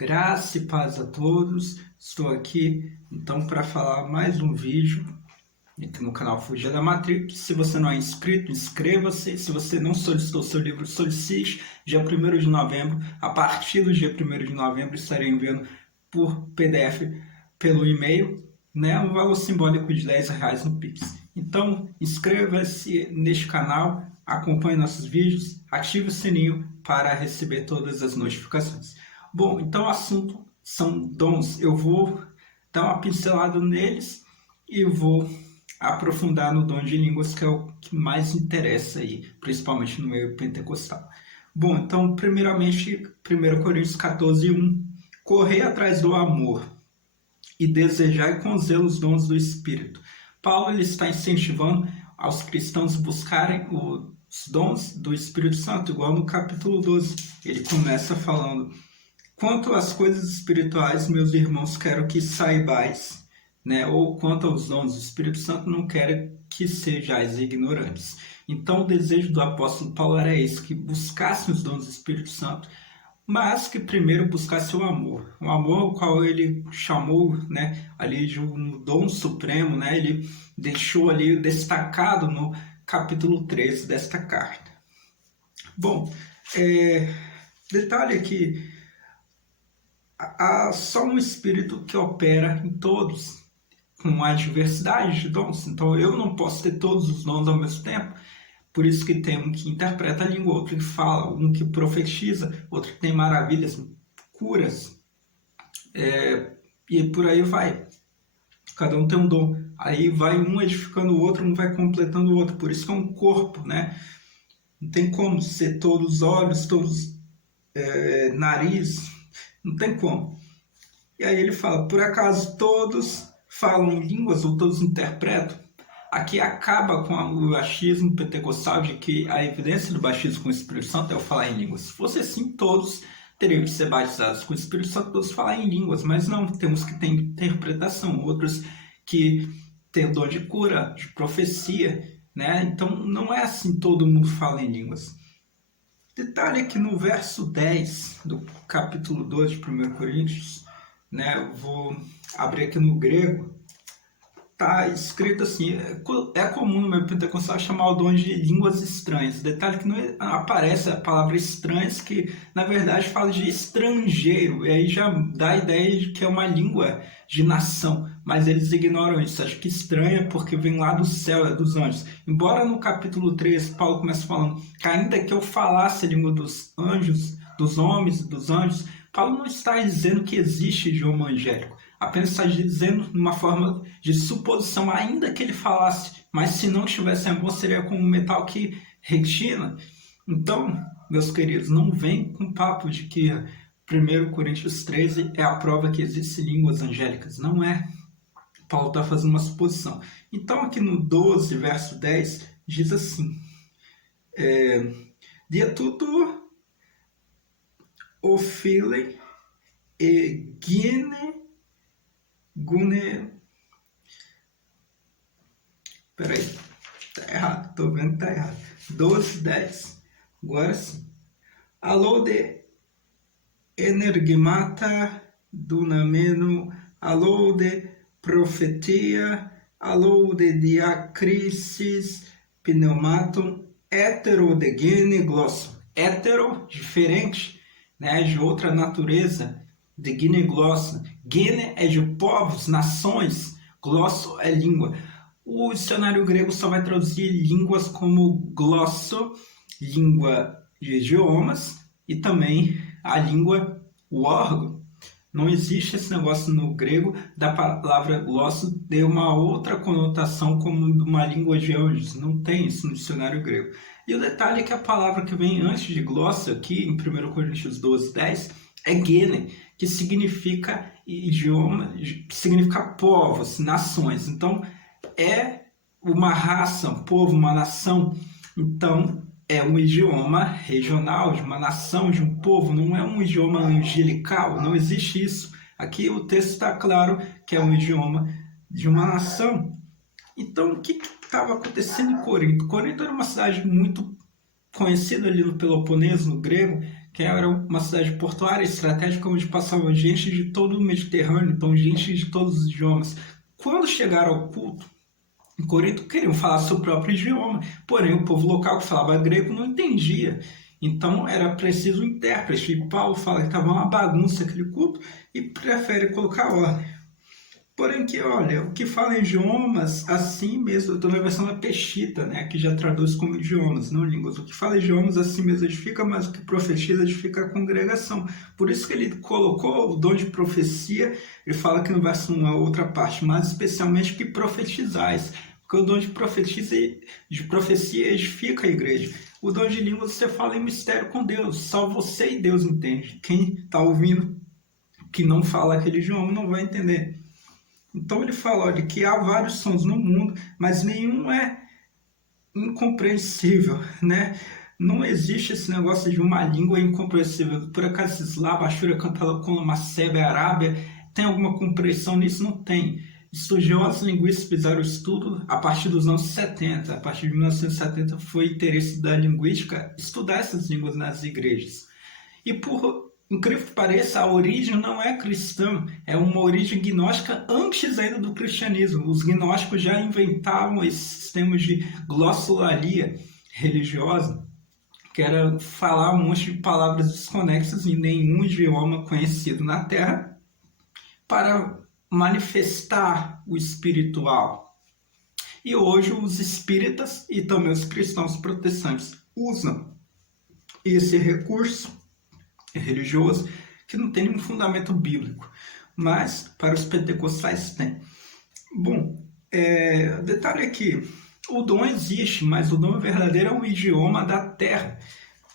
Graça e paz a todos. Estou aqui então para falar mais um vídeo aqui no canal Fugir da Matrix. Se você não é inscrito, inscreva-se. Se você não solicitou seu livro, solicite. Dia 1º de novembro, a partir do dia 1º de novembro, estarei enviando por PDF pelo e-mail, né, um valor simbólico de R$10 no Pix. Então, inscreva-se neste canal, acompanhe nossos vídeos, ative o sininho para receber todas as notificações. Bom, então o assunto são dons. Eu vou dar uma pincelada neles e vou aprofundar no dom de línguas, que é o que mais interessa aí, principalmente no meio pentecostal. Bom, então, primeiramente, 1 Coríntios 14:1. Correr atrás do amor e desejar com zelo os dons do Espírito. Paulo ele está incentivando aos cristãos buscarem os dons do Espírito Santo, igual no capítulo 12. Ele começa falando: quanto às coisas espirituais, meus irmãos, quero que saibais, né? Ou quanto aos dons do Espírito Santo, não quero que sejais ignorantes. Então, o desejo do apóstolo Paulo era esse, que buscassem os dons do Espírito Santo, mas que primeiro buscasse o amor o qual ele chamou, né, ali de um dom supremo, né? Ele deixou ali destacado no capítulo 13 desta carta. Bom, detalhe aqui, há só um Espírito que opera em todos, com a diversidade de dons. Então eu não posso ter todos os dons ao mesmo tempo. Por isso que tem um que interpreta a língua, outro que fala, um que profetiza, outro que tem maravilhas, curas, e por aí vai. Cada um tem um dom. Aí vai um edificando o outro, um vai completando o outro. Por isso que é um corpo, né? Não tem como ser todos olhos, todos nariz, não tem como. E aí ele fala: por acaso todos falam em línguas ou todos interpretam? Aqui acaba com o achismo pentecostal de que a evidência do batismo com o Espírito Santo é o falar em línguas. Se fosse assim, todos teriam que ser batizados com o Espírito Santo, todos falar em línguas, mas não, temos que ter interpretação, outros que têm o dom de cura, de profecia, né? Então não é assim, todo mundo fala em línguas. Detalhe que no verso 10 do capítulo 2 de 1 Coríntios, né, eu vou abrir aqui no grego, está escrito assim: é comum no meio pentecostal chamar o dom de línguas estranhas. Detalhe que não aparece a palavra estranhas, que na verdade fala de estrangeiro, e aí já dá a ideia de que é uma língua de nação, mas eles ignoram isso, acham que estranha porque vem lá do céu, é dos anjos. Embora no capítulo 3 Paulo comece falando que ainda que eu falasse a língua dos anjos, dos homens e dos anjos, Paulo não está dizendo que existe idioma angélico, apenas está dizendo numa forma de suposição, ainda que ele falasse, mas se não tivesse amor, seria como um metal que retina. Então, meus queridos, não vem com papo de que 1 Coríntios 13 é a prova que existem línguas angélicas. Não é. Paulo está fazendo uma suposição. Então, aqui no 12, verso 10, diz assim: dia tudo o file e gune. Peraí, tá errado, tô vendo que tá errado. 12, 10. Agora sim. Alô de energimata dunameno, alô de profetia, alô de diacrisis pneumatum, hétero de gene glossum. Hétero, diferente, né, de outra natureza, de gene glossum. Gene é de povos, nações, glosso é língua. O dicionário grego só vai traduzir línguas como glosso, língua de idiomas, e também a língua, o órgão. Não existe esse negócio no grego da palavra glosso ter uma outra conotação como uma língua de anjos. Não tem isso no dicionário grego. E o detalhe é que a palavra que vem antes de glosso aqui, em 1 Coríntios 12, 10, é gene, que significa idioma, que significa povos, nações. Então, é uma raça, um povo, uma nação. Então, é um idioma regional, de uma nação, de um povo, não é um idioma angelical, não existe isso. Aqui o texto está claro que é um idioma de uma nação. Então, o que estava acontecendo em Corinto? Corinto era uma cidade muito conhecida ali no Peloponeso, no grego, que era uma cidade portuária estratégica onde passava gente de todo o Mediterrâneo, então gente de todos os idiomas. Quando chegaram ao culto, em Corinto queriam falar seu próprio idioma, porém o povo local que falava grego não entendia. Então era preciso um intérprete. E Paulo fala que estava uma bagunça aquele culto e prefere colocar ordem. Porém que, olha, o que fala em idiomas, assim mesmo, eu estou na versão da Peshitta, né, que já traduz como idiomas, não línguas. O que fala em idiomas, assim mesmo edifica, mas o que profetiza edifica a congregação. Por isso que ele colocou o dom de profecia, ele fala que no verso 1, a outra parte, mas especialmente que profetizais. Porque o dom de profecia edifica a igreja. O dom de línguas você fala em mistério com Deus, só você e Deus entende. Quem está ouvindo, que não fala aquele idioma, não vai entender. Então ele fala, olha, que há vários sons no mundo, mas nenhum é incompreensível, né? Não existe esse negócio de uma língua incompreensível. Por acaso Eslava, Ashura, Cantala, Macebe, Arábia, tem alguma compreensão nisso? Não tem. Estudiosos linguistas fizeram estudo a partir dos anos 70. A partir de 1970 foi interesse da linguística estudar essas línguas nas igrejas. E por incrível que pareça, a origem não é cristã, é uma origem gnóstica antes ainda do cristianismo. Os gnósticos já inventavam esse sistema de glossolalia religiosa, que era falar um monte de palavras desconexas em nenhum idioma conhecido na Terra, para manifestar o espiritual. E hoje os espíritas e também os cristãos protestantes usam esse recurso religioso que não tem nenhum fundamento bíblico, mas para os pentecostais tem. Bom, detalhe aqui, o dom existe, mas o dom verdadeiro é um idioma da terra.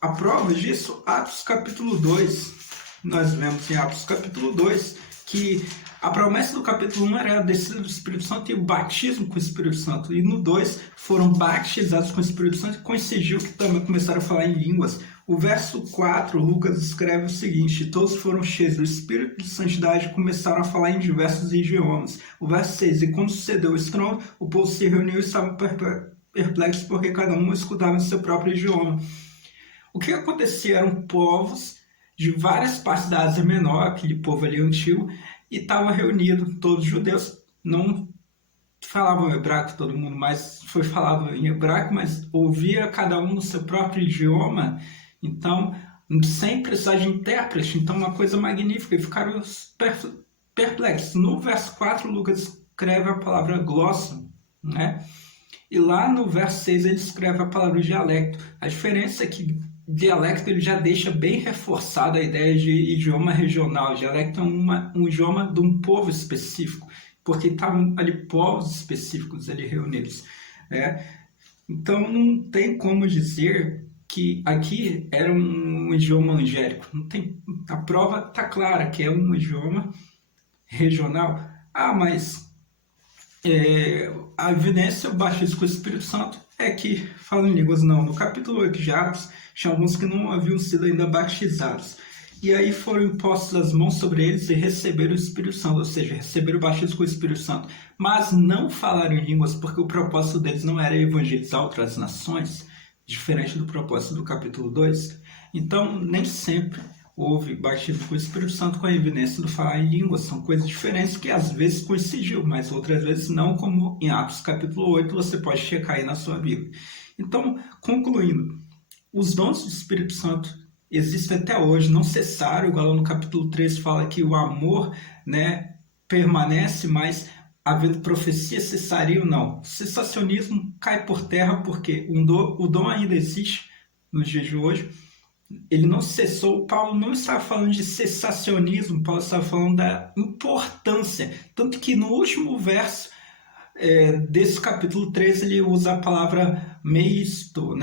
A prova disso, Atos capítulo 2, nós vemos em Atos capítulo 2 que a promessa do capítulo 1 era a descida do Espírito Santo e o batismo com o Espírito Santo. E no 2 foram batizados com o Espírito Santo e coincidiu que também começaram a falar em línguas. O verso 4, Lucas escreve o seguinte: todos foram cheios do Espírito de Santidade e começaram a falar em diversos idiomas. O verso 6, e quando sucedeu o estrondo, o povo se reuniu e estavam perplexos porque cada um escutava em seu próprio idioma. O que acontecia eram povos de várias partes da Ásia Menor, aquele povo ali antigo, e estava reunido, todos os judeus, não falavam hebraico todo mundo, mas foi falado em hebraico, mas ouvia cada um no seu próprio idioma, então, sem precisar de intérprete, então uma coisa magnífica, e ficaram perplexos. No verso 4, Lucas escreve a palavra glossa, né? E lá no verso 6 ele escreve a palavra dialecto. A diferença é que dialecto ele já deixa bem reforçada a ideia de idioma regional. Dialecto é um idioma de um povo específico, porque estavam ali povos específicos ali reunidos. Então não tem como dizer que aqui era um idioma angélico. Não tem, a prova está clara que é um idioma regional. Mas a evidência, o batismo com o Espírito Santo, é que falam em línguas. Não, no capítulo 8 de Atos, tinha alguns que não haviam sido ainda batizados. E aí foram impostas as mãos sobre eles e receberam o Espírito Santo, ou seja, receberam o batismo com o Espírito Santo. Mas não falaram em línguas, porque o propósito deles não era evangelizar outras nações, diferente do propósito do capítulo 2. Então, nem sempre houve batismo com o Espírito Santo com a evidência do falar em línguas. São coisas diferentes que às vezes coincidiu, mas outras vezes não, como em Atos capítulo 8, você pode checar aí na sua Bíblia. Então, concluindo, os dons do Espírito Santo existem até hoje, não cessaram, igual no capítulo 3 fala que o amor, permanece, mas havendo profecia cessaria ou não. O cessacionismo cai por terra porque o dom ainda existe nos dias de hoje. Ele não cessou. Paulo não estava falando de cessacionismo, Paulo estava falando da importância. Tanto que no último verso desse capítulo 3 ele usa a palavra meisto,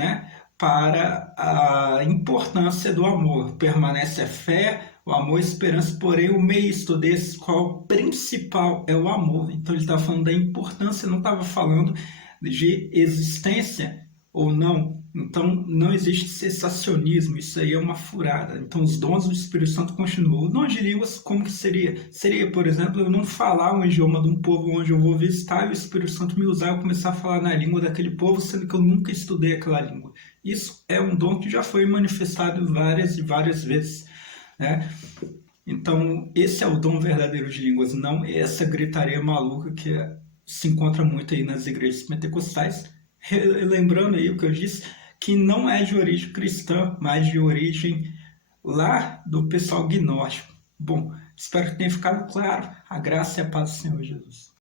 para a importância do amor. Permanece a fé, o amor, a esperança, porém o meisto desse, qual principal é o amor. Então ele estava falando da importância, não estava falando de existência ou não. Então não existe cessacionismo, isso aí é uma furada. Então os dons do Espírito Santo continuam. O dom de línguas, como que seria? Seria, por exemplo, eu não falar um idioma de um povo onde eu vou visitar e o Espírito Santo me usar e eu começar a falar na língua daquele povo, sendo que eu nunca estudei aquela língua. Isso é um dom que já foi manifestado várias e várias vezes, né? Então, esse é o dom verdadeiro de línguas, não essa gritaria maluca que se encontra muito aí nas igrejas pentecostais. Lembrando aí o que eu disse, que não é de origem cristã, mas de origem lá do pessoal gnóstico. Bom, espero que tenha ficado claro. A graça e a paz do Senhor Jesus.